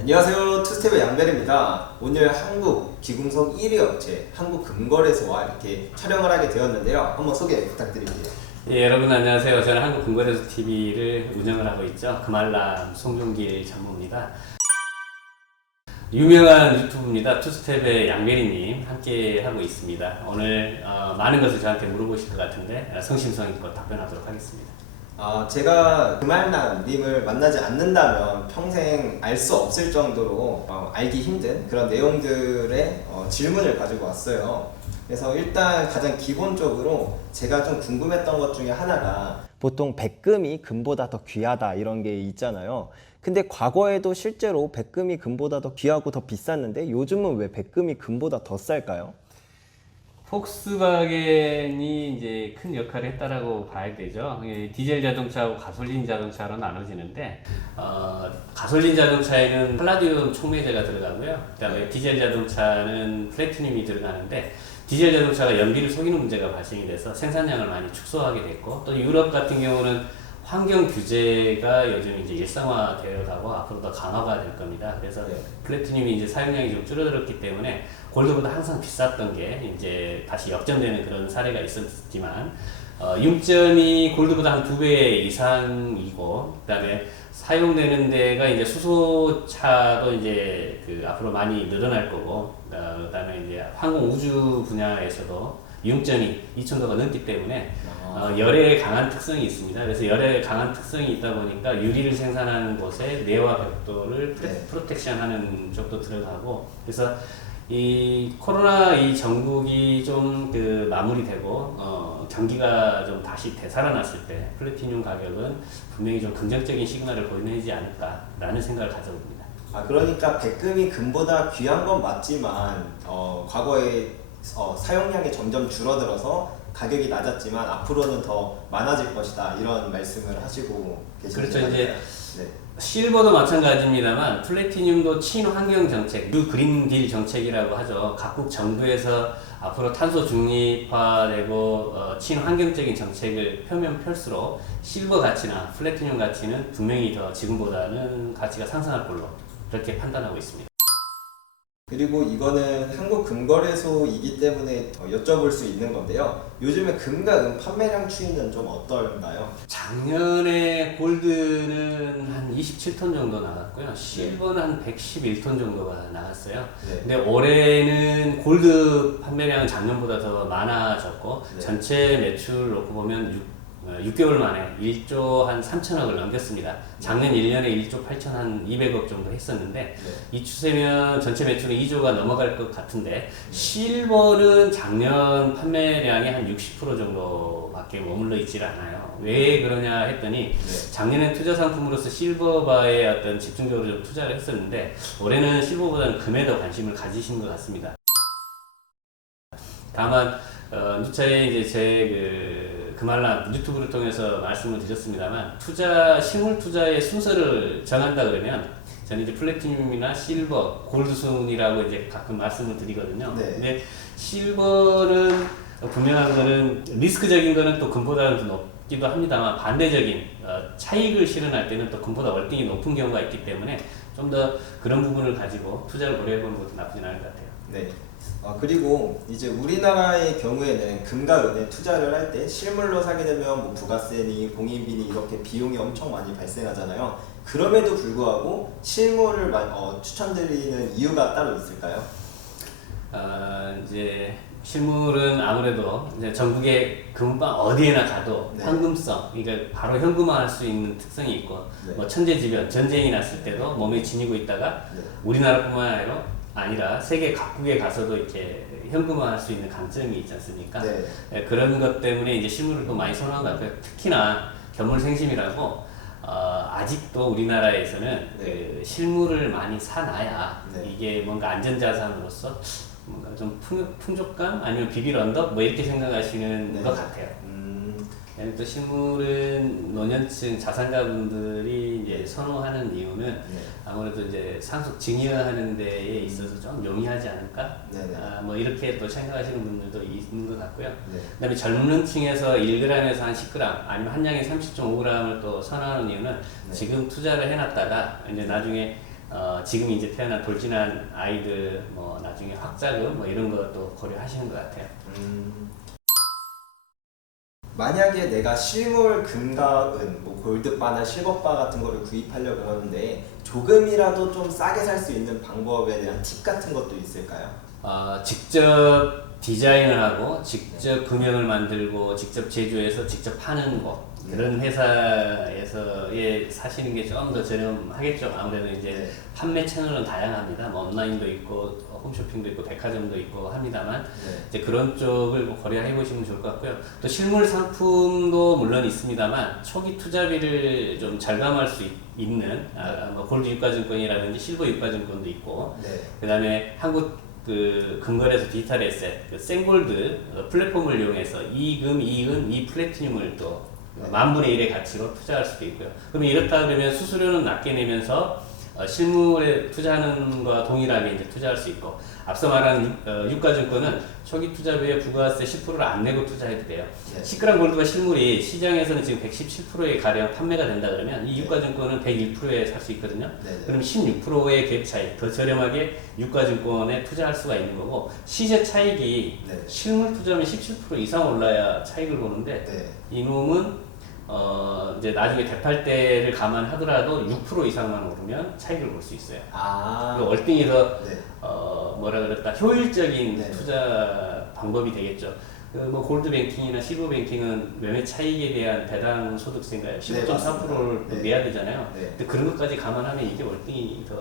안녕하세요. 투스텝의 양벨입니다. 오늘 한국 기금속 1위 업체 한국금거래소와 이렇게 촬영을 하게 되었는데요. 한번 소개 부탁드릴게요. 예, 여러분 안녕하세요. 저는 한국금거래소 TV를 운영을 하고 있죠. 금알람 송종길 전무입니다. 유명한 유튜브입니다. 투스텝의 양메리님 함께 하고 있습니다. 오늘 많은 것을 저한테 물어보실 것 같은데 성심성의껏 답변하도록 하겠습니다. 제가 금알남님을 만나지 않는다면 평생 알 수 없을 정도로 알기 힘든 그런 내용들의 질문을 가지고 왔어요. 그래서 일단 가장 기본적으로 제가 좀 궁금했던 것 중에 하나가 보통 백금이 금보다 더 귀하다 이런 게 있잖아요. 근데 과거에도 실제로 백금이 금보다 더 귀하고 더 비쌌는데 요즘은 왜 백금이 금보다 더 쌀까요? 폭스바겐이 이제 큰 역할을 했다라고 봐야 되죠. 디젤 자동차하고 가솔린 자동차로 나눠지는데, 가솔린 자동차에는 팔라디움 촉매제가 들어가고요. 그다음에 디젤 자동차는 플래티늄이 들어가는데, 디젤 자동차가 연비를 속이는 문제가 발생이 돼서 생산량을 많이 축소하게 됐고, 또 유럽 같은 경우는 환경 규제가 요즘 이제 일상화되어 가고 앞으로 더 강화가 될 겁니다. 그래서 플래티늄이 이제 사용량이 좀 줄어들었기 때문에 골드보다 항상 비쌌던 게 이제 다시 역전되는 그런 사례가 있었지만, 융점이 골드보다 한 2배 이상이고, 그다음에 사용되는 데가 이제 수소차도 이제 앞으로 많이 늘어날 거고, 그다음에 이제 항공 우주 분야에서도 융점이 2,000도가 넘기 때문에 열에 강한 특성이 있습니다. 그래서 열에 강한 특성이 있다 보니까 유리를 생산하는 곳에 내와 벽돌을 프로텍션하는 쪽도 들어가고, 그래서 이 코로나 이 전국이 좀 마무리되고 장기가 좀 다시 되살아났을 때 플래티늄 가격은 분명히 좀 긍정적인 시그널을 보여내지 않을까라는 생각을 가져봅니다. 그러니까 백금이 금보다 귀한 건 맞지만 과거에 사용량이 점점 줄어들어서 가격이 낮았지만 앞으로는 더 많아질 것이다 이런 말씀을 하시고 계시는 그렇죠. 이제 네. 실버도 마찬가지입니다만 플래티늄도 친환경 정책, 뉴 그린딜 정책이라고 하죠. 각국 정부에서 앞으로 탄소 중립화되고 친환경적인 정책을 펴면 펼수록 실버 가치나 플래티늄 가치는 분명히 더 지금보다는 가치가 상승할 걸로 그렇게 판단하고 있습니다. 그리고 이거는 한국금거래소이기 때문에 여쭤볼 수 있는 건데요. 요즘에 금과 은 판매량 추이는 좀 어떨까요? 작년에 골드는 한 27톤 정도 나갔고요. 실버는 한 111톤 정도가 나갔어요. 네. 근데 올해는 골드 판매량은 작년보다 더 많아졌고, 네. 전체 매출 놓고 보면 6개월 만에 1조 한 3천억을 넘겼습니다. 작년 1년에 1조 8천 한 200억 정도 했었는데, 이 추세면 전체 매출은 2조가 넘어갈 것 같은데, 실버는 작년 판매량이 한 60% 정도밖에 머물러 있질 않아요. 왜 그러냐 했더니, 작년엔 투자 상품으로서 실버바에 어떤 집중적으로 좀 투자를 했었는데, 올해는 실버보다는 금에 더 관심을 가지신 것 같습니다. 다만 누차에 이제 제 금알람 유튜브를 통해서 말씀을 드렸습니다만, 실물 투자의 순서를 정한다 그러면 저는 이제 플래티늄이나 실버, 골드 순이라고 이제 가끔 말씀을 드리거든요. 네. 근데 실버는 분명한 거는 리스크적인 거는 또 금보다는 더 높기도 합니다만, 반대적인 차익을 실현할 때는 또 금보다 월등히 높은 경우가 있기 때문에 좀 더 그런 부분을 가지고 투자를 고려해보는 것도 나쁘진 않을 것 같아요. 네. 그리고 이제 우리나라의 경우에는 금과 은에 투자를 할 때 실물로 사게 되면 뭐 부가세니 공인비니 이렇게 비용이 엄청 많이 발생하잖아요. 그럼에도 불구하고 실물을 추천드리는 이유가 따로 있을까요? 이제 실물은 아무래도 이제 전국의 금방 어디에나 가도 황금성, 그러니까 바로 현금화할 수 있는 특성이 있고, 뭐 천재지변, 전쟁이 났을 때도 몸에 지니고 있다가 우리나라뿐만 아니라 세계 각국에 가서도 이렇게 현금화할 수 있는 강점이 있지 않습니까? 그런 것 때문에 이제 실물을 또 많이 선호한 것 같고요. 특히나 견물생심이라고 아직도 우리나라에서는 그 실물을 많이 사놔야 이게 뭔가 안전자산으로서 뭔가 좀 풍족감 아니면 비빌 언덕 뭐 이렇게 생각하시는 것 같아요. 또 실물은 노년층 자산가분들이 이제 선호하는 이유는 아무래도 이제 상속 증여하는 데에 있어서 좀 용이하지 않을까? 뭐 이렇게 또 생각하시는 분들도 있는 것 같고요. 그다음에 젊은 층에서 1g에서 한 10g 아니면 한 양에 30.5g을 또 선호하는 이유는 지금 투자를 해놨다가 이제 나중에 지금 이제 태어난 돌진한 아이들 뭐 나중에 학자금 뭐 이런 것도 고려하시는 것 같아요. 만약에 내가 실물 금과 은, 뭐 골드바나 실버바 같은 거를 구입하려고 그러는데 조금이라도 좀 싸게 살 수 있는 방법에 대한 팁 같은 것도 있을까요? 직접 디자인을 하고 직접 금형을 만들고 직접 제조해서 직접 파는 곳 그런 회사에서의 사시는 게 좀 더 저렴하겠죠. 아무래도 이제 판매 채널은 다양합니다. 뭐 온라인도 있고 홈쇼핑도 있고 백화점도 있고 합니다만 이제 그런 쪽을 뭐 고려해 보시면 좋을 것 같고요. 또 실물 상품도 물론 있습니다만 초기 투자비를 좀 절감할 수 있는 뭐 골드 유가증권이라든지 실버 유가증권도 있고 그다음에 한국 그 근거래소 디지털 에셋 그 생골드 플랫폼을 이용해서 이금, 이은, 이플래티늄을 또 10,000분의 1의 가치로 투자할 수도 있고요. 그러면 이렇다 그러면 수수료는 낮게 내면서 실물에 투자하는 것과 동일하게 이제 투자할 수 있고 앞서 말한 유가증권은 초기 투자비에 부가세 10%를 안 내고 투자해도 돼요. 10g 골드가 실물이 시장에서는 지금 117%에 가량 판매가 된다 그러면 이 유가증권은 101%에 살 수 있거든요. 그럼 16%의 갭 차이, 더 저렴하게 유가증권에 투자할 수가 있는 거고 시세 차익이 실물 투자하면 17% 이상 올라야 차익을 보는데 이놈은 이제 나중에 되팔 때를 감안하더라도 6% 이상만 오르면 차익을 볼 수 있어요. 월등히 더 뭐라 그럴까 효율적인 투자 방법이 되겠죠. 뭐 골드 뱅킹이나 실버 뱅킹은 매매 차익에 대한 배당 소득세인가요? 15.4%를 내야 되잖아요. 근데 그런 것까지 감안하면 이게 월등히 더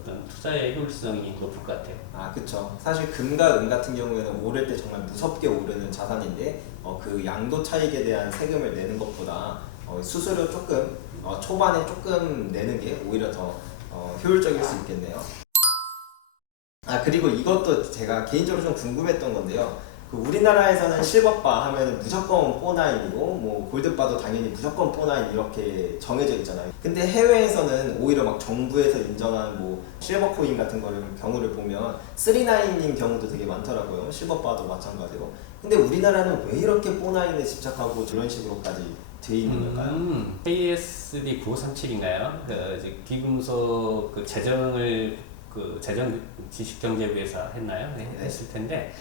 어떤 투자의 효율성이 높을 것 같아요. 그쵸. 사실 금과 은 같은 경우에는 오를 때 정말 무섭게 오르는 자산인데 그 양도 차익에 대한 세금을 내는 것보다 수수료 조금 초반에 조금 내는 게 오히려 더 효율적일 수 있겠네요. 그리고 이것도 제가 개인적으로 좀 궁금했던 건데요. 우리나라에서는 실버바 하면 무조건 4,9이고 뭐 골드바도 당연히 무조건 4,9 이렇게 정해져 있잖아요. 근데 해외에서는 오히려 막 정부에서 인정한 뭐 실버 코인 같은 거를 경우를 보면 3,9인 경우도 되게 많더라고요. 실버바도 마찬가지로. 근데 우리나라는 왜 이렇게 4,9에 집착하고 저런 식으로까지 돼 있는 걸까요? KSD 9537인가요? 이제 귀금속 그 재정을 그 재정 지식경제부에서 했나요? 했을 텐데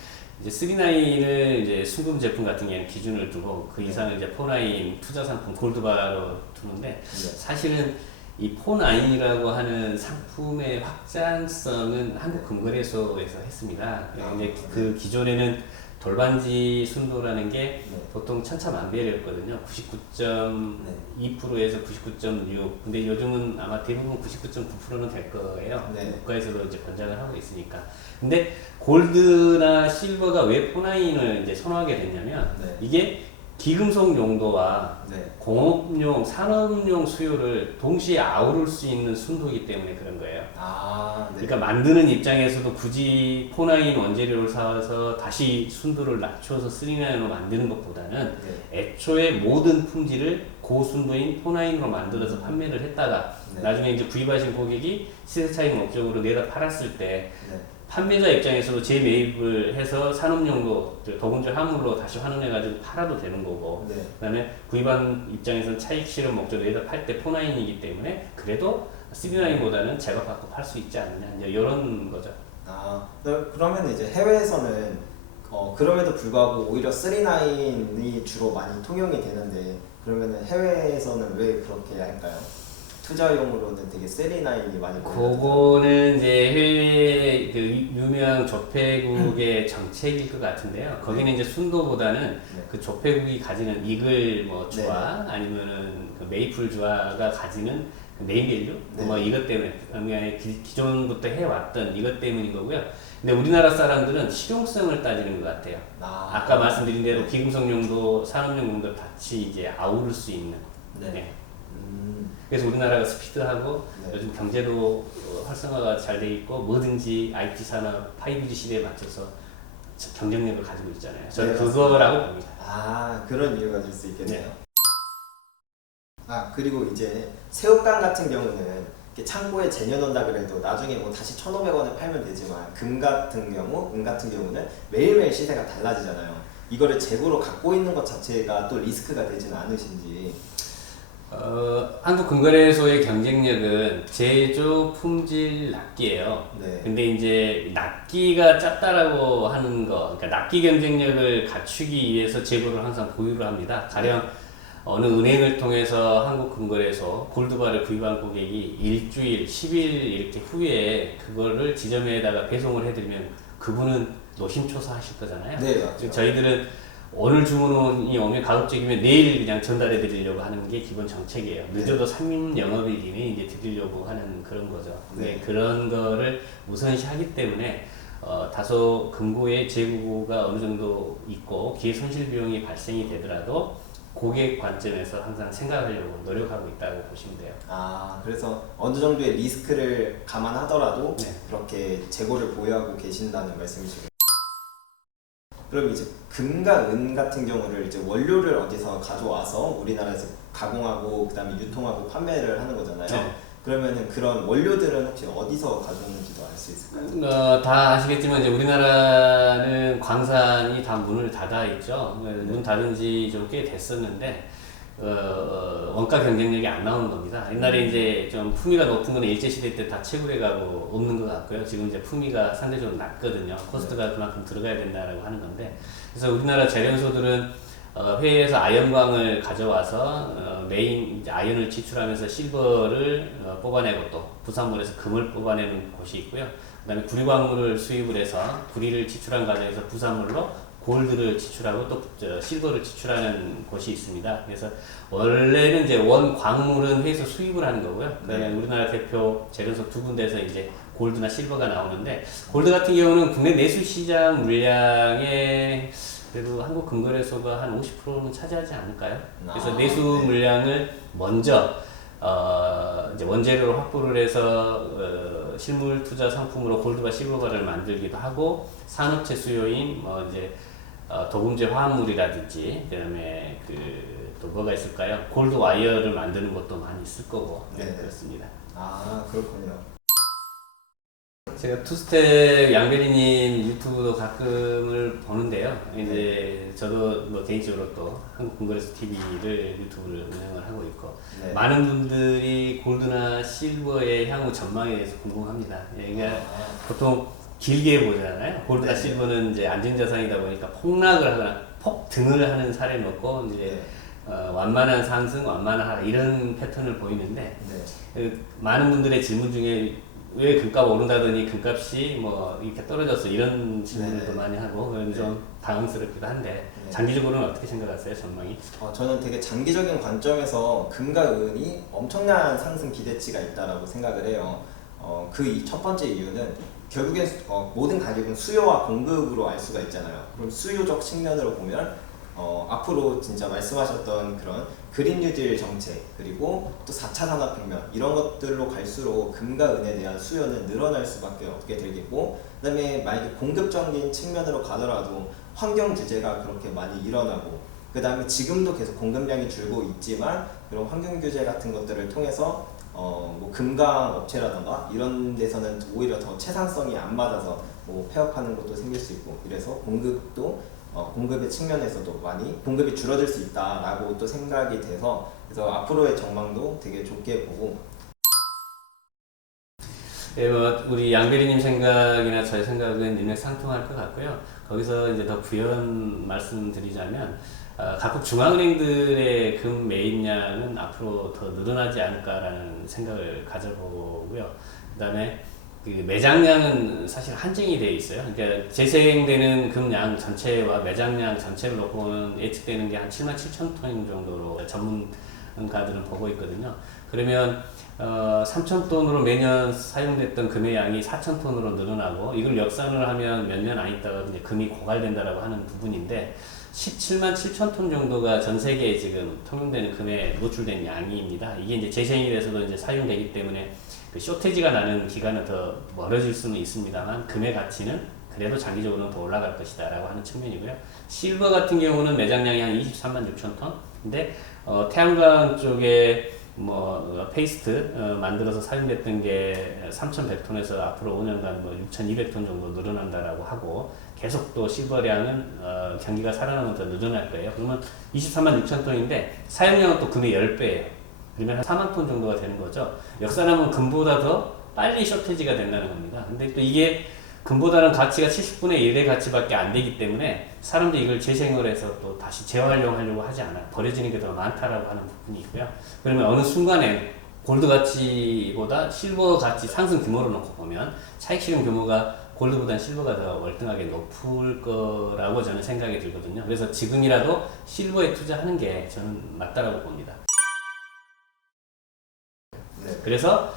이제 3,9을 이제 순금 제품 같은 경우에는 기준을 두고 그 이상을 이제 4,9 투자 상품 골드바로 두는데 사실은 이 4,9이라고 하는 상품의 확장성은 한국금거래소에서 했습니다. 이제 그 기존에는 돌반지 순도라는 게 보통 천차만별이었거든요. 99.2%에서 99.6. 근데 요즘은 아마 대부분 99.9%는 될 거예요. 국가에서도 이제 권장을 하고 있으니까. 근데 골드나 실버가 왜 4,9을 이제 선호하게 됐냐면 이게 기금속 용도와 공업용, 산업용 수요를 동시에 아우를 수 있는 순도이기 때문에 그런 거예요. 그러니까 만드는 입장에서도 굳이 4,9 원재료를 사와서 다시 순도를 낮춰서 3,9로 만드는 것보다는 애초에 모든 품질을 고순도인 4,9로 만들어서 판매를 했다가 나중에 이제 구입하신 고객이 시세 차익 목적으로 내다 팔았을 때 판매자 입장에서도 재매입을 해서 산업용도 더군주 화물로 다시 환원해가지고 팔아도 되는 거고 그다음에 구입한 입장에서는 차익 실현 목적으로 내다 팔 때 4,9이기 때문에 그래도 3,9보다는 제값받고 팔 수 있지 않느냐 이제 이런 거죠. 그러면 이제 해외에서는 그럼에도 불구하고 오히려 3,9이 주로 많이 통용이 되는데 그러면 해외에서는 왜 그렇게 할까요? 투자용으로는 되게 3,9이 많이 그거는 이제 해외 그 유명 조폐국의 정책일 것 같은데요. 거기는 이제 순도보다는 그 조폐국이 가지는 이글 뭐 주화 아니면은 그 메이플 주화가 가지는 그 네임밸류 뭐 이것 때문에 그냥 기존부터 해왔던 이것 때문인 거고요. 근데 우리나라 사람들은 실용성을 따지는 것 같아요. 아까 말씀드린 대로 기금속 용도, 산업용 용도 같이 이제 아우를 수 있는. 그래서 우리나라가 스피드하고 요즘 경제도 활성화가 잘 돼 있고 뭐든지 IT 산업, 5G 시대에 맞춰서 경쟁력을 가지고 있잖아요. 저는 그거라고 봅니다. 그런 이유가 될 수 있겠네요. 그리고 이제 새우깡 같은 경우는 창고에 쟁여놓는다 그래도 나중에 뭐 다시 1,500원에 팔면 되지만 금 같은 경우, 은 같은 경우는 매일매일 시세가 달라지잖아요. 이거를 재고로 갖고 있는 것 자체가 또 리스크가 되지는 않으신지. 한국금거래소의 경쟁력은 이거는 제조 품질 납기예요. 네. 근데 이제 납기가 작다라고 하는 거, 그러니까 납기 경쟁력을 갖추기 위해서 재고를 항상 보유를 합니다. 가령 어느 은행을 통해서 한국금거래소 골드바를 구입한 고객이 일주일, 10일 이렇게 후에 그거를 지점에다가 배송을 해드리면 그분은 노심초사하실 거잖아요. 네, 맞죠. 저희들은 오늘 주문이 오면 가급적이면 내일 그냥 전달해 드리려고 하는 게 기본 정책이에요. 늦어도 3인 영업일 이내에 이제 드리려고 하는 그런 거죠. 네. 그런 거를 우선시 하기 때문에 다소 금고의 재고가 어느 정도 있고 기회 손실 비용이 발생이 되더라도 고객 관점에서 항상 생각하려고 노력하고 있다고 보시면 돼요. 아, 그래서 어느 정도의 리스크를 감안하더라도 네. 그렇게 재고를 보유하고 계신다는 말씀이시고요. 그럼 이제 금과 은 같은 경우를 이제 원료를 어디서 가져와서 우리나라에서 가공하고 그다음에 유통하고 판매를 하는 거잖아요. 네. 그러면은 그런 원료들은 혹시 어디서 가져오는지도 알 수 있을까요? 다 아시겠지만 이제 우리나라는 광산이 다 문을 닫아 있죠. 문 닫은 지 좀 꽤 됐었는데 원가 경쟁력이 안 나오는 겁니다. 옛날에 이제 좀 품위가 높은 거는 일제시대 때 다 채굴해 가고 없는 것 같고요. 지금 이제 품위가 상대적으로 낮거든요. 코스트가 그만큼 들어가야 된다라고 하는 건데, 그래서 우리나라 재련소들은 회에서 아연광을 가져와서 메인 이제 아연을 지출하면서 실버를 뽑아내고 또 부산물에서 금을 뽑아내는 곳이 있고요. 그다음에 구리광물을 수입을 해서 구리를 지출한 과정에서 부산물로 골드를 지출하고 또 실버를 지출하는 곳이 있습니다. 그래서 원래는 이제 원 광물은 회에서 수입을 하는 거고요. 그다음에 우리나라 대표 재련소 두 군데에서 이제 골드나 실버가 나오는데, 골드 같은 경우는 국내 내수 시장 물량의 그래도 한국금거래소가 한 50%는 차지하지 않을까요? 그래서 내수 네. 물량을 먼저 이제 원재료로 확보를 해서 실물 투자 상품으로 골드바 실버바를 만들기도 하고, 산업체 수요인 이제 도금제 화합물이라든지 그다음에 또 뭐가 있을까요? 골드 와이어를 만드는 것도 많이 있을 거고. 네. 그렇습니다. 아, 그렇군요. 제가 투스텝 양배리님 유튜브도 가끔을 보는데요. 이제 저도 뭐 개인적으로 또 한국금거래소 TV를 유튜브를 운영을 하고 있고, 네. 많은 분들이 골드나 실버의 향후 전망에 대해서 궁금합니다. 그러니까 보통 길게 보잖아요. 골드나 네. 실버는 이제 안전자산이다 보니까 폭락을 하거나 폭등을 하는 사례는 없고, 이제 완만한 상승, 완만한 하락 이런 패턴을 보이는데, 네. 많은 분들의 질문 중에 왜 금값 오른다더니 금값이 뭐 이렇게 떨어졌어 이런 질문들도 네. 많이 하고, 그건 좀 당황스럽기도 한데, 네. 장기적으로는 어떻게 생각하세요, 전망이? 저는 되게 장기적인 관점에서 금과 은이 엄청난 상승 기대치가 있다라고 생각을 해요. 그 첫 번째 이유는 결국엔 모든 가격은 수요와 공급으로 알 수가 있잖아요. 그럼 수요적 측면으로 보면 앞으로 진짜 말씀하셨던 그런 그린 뉴딜 정책, 그리고 또 4차 산업혁명 이런 것들로 갈수록 금과 은에 대한 수요는 늘어날 수밖에 없게 되겠고, 그 다음에 만약에 공급적인 측면으로 가더라도 환경 규제가 그렇게 많이 일어나고, 그 다음에 지금도 계속 공급량이 줄고 있지만 그런 환경 규제 같은 것들을 통해서 뭐 금강 업체라던가 이런 데서는 오히려 더 채산성이 안 맞아서 뭐 폐업하는 것도 생길 수 있고, 그래서 공급도 공급의 측면에서도 많이 공급이 줄어들 수 있다라고 또 생각이 돼서, 그래서 앞으로의 전망도 되게 좋게 보고. 예, 뭐 우리 양배리님 생각이나 저의 생각은 일맥상통할 것 같고요. 거기서 이제 더 부연 말씀드리자면, 각국 중앙은행들의 금 매입량은 앞으로 더 늘어나지 않을까라는 생각을 가져보고요. 그다음에 그 매장량은 사실 한정이 되어 있어요. 그러니까 재생되는 금량 전체와 매장량 전체를 놓고는 예측되는 게 한 7만 7천 톤 정도로 전문가들은 보고 있거든요. 그러면 3천 톤으로 매년 사용됐던 금의 양이 4천 톤으로 늘어나고, 이걸 역산을 하면 몇 년 안 있다가 이제 금이 고갈된다라고 하는 부분인데, 17만 7천 톤 정도가 전 세계에 지금 통용되는 금에 노출된 양입니다. 이게 이제 재생이 돼서도 이제 사용되기 때문에 그 쇼테지가 나는 기간은 더 멀어질 수는 있습니다만, 금의 가치는 그래도 장기적으로는 더 올라갈 것이다 라고 하는 측면이고요. 실버 같은 경우는 매장량이 한 23만 6천 톤. 근데 태양광 쪽에 뭐 페이스트 만들어서 사용됐던 게 3,100톤에서 앞으로 5년간 뭐 6,200톤 정도 늘어난다라고 하고, 계속 또 실버량은 경기가 살아나면 더 늘어날 거예요. 그러면 23만 6천 톤인데 사용량은 또 금의 10배예요. 그러면 한 4만 톤 정도가 되는 거죠. 역산하면 금보다 더 빨리 쇼테지가 된다는 겁니다. 근데 또 이게 금보다는 가치가 70분의 1의 가치밖에 안 되기 때문에 사람들이 이걸 재생을 해서 또 다시 재활용하려고 하지 않아요. 버려지는 게 더 많다라고 하는 부분이 있고요. 그러면 어느 순간에 골드 가치보다 실버 가치 상승 규모를 놓고 보면 차익 실현 규모가 골드보다는 실버가 더 월등하게 높을 거라고 저는 생각이 들거든요. 그래서 지금이라도 실버에 투자하는 게 저는 맞다라고 봅니다. 네. 그래서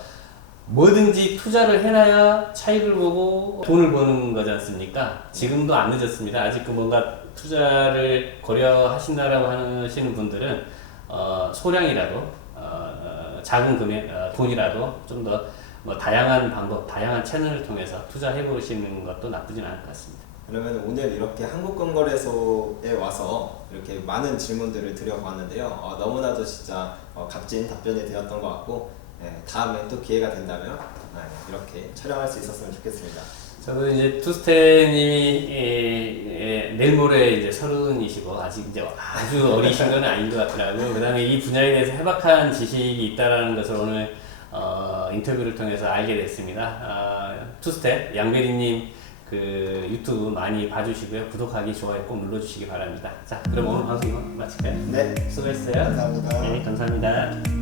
뭐든지 투자를 해놔야 차익을 보고 돈을 버는 거지 않습니까? 지금도 안 늦었습니다. 아직 그 뭔가 투자를 고려하신다라고 하시는 분들은 소량이라도 작은 금액 돈이라도 좀 더 뭐 다양한 방법, 다양한 채널을 통해서 투자해 보시는 것도 나쁘진 않을 것 같습니다. 그러면 오늘 이렇게 한국건거래소에 와서 이렇게 많은 질문들을 드려봤는데요. 너무나도 진짜 값진 답변이 되었던 것 같고 다음에 또 기회가 된다면 이렇게 촬영할 수 있었으면 좋겠습니다. 저도 이제 투스테님이 내일 모레 이제 30이시고 아직 이제 아주 어리신 건 아닌 것 같더라고요. 그다음에 이 분야에 대해서 해박한 지식이 있다라는 것을 오늘 인터뷰를 통해서 알게 됐습니다. 투스텝 양배리님 그 유튜브 많이 봐주시고요. 구독하기, 좋아요 꼭 눌러주시기 바랍니다. 자, 그럼 오늘 방송 이만 마칠까요? 네, 수고했어요. 감사합니다. 네, 감사합니다.